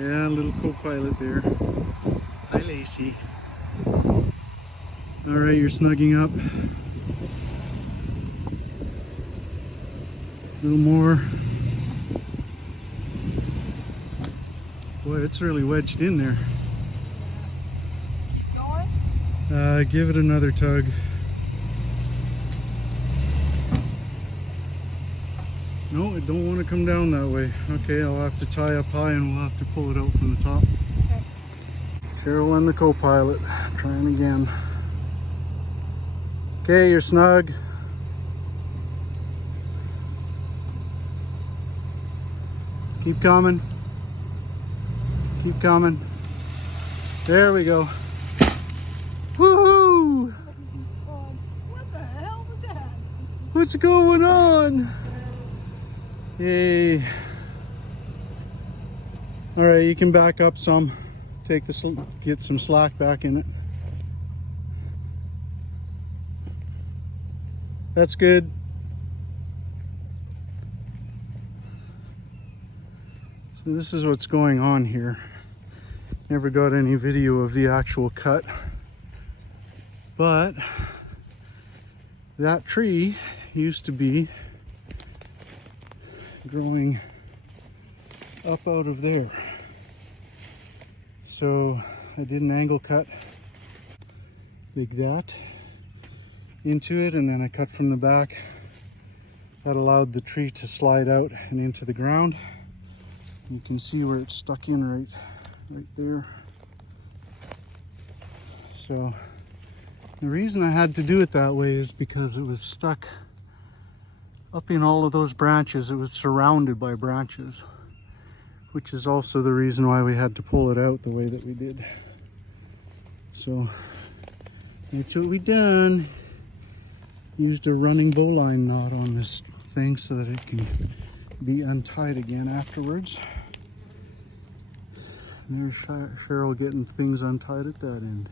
Yeah, little co-pilot there. Hi, Lacey. All right, you're snugging up. A little more. Boy, it's really wedged in there. Give it another tug. No, it don't want to come down that way. Okay, I'll have to tie up high and we'll have to pull it out from the top. Okay. Cheryl and the co-pilot, trying again. Okay, you're snug. Keep coming. Keep coming. There we go. Woohoo! What the hell was that? What's going on? Yay. All right, you can back up some. Take this, get some slack back in it. That's good. So this is what's going on here. Never got any video of the actual cut, but that tree used to be growing up out of there. So I did an angle cut like that into it, and then I cut from the back. That allowed the tree to slide out and into the ground. You can see where it's stuck in right there. So the reason I had to do it that way is because it was stuck up in all of those branches. It was surrounded by branches, which is also the reason why we had to pull it out the way that we did. So that's what we done. Used a running bowline knot on this thing so that it can be untied again afterwards. And there's Cheryl getting things untied at that end.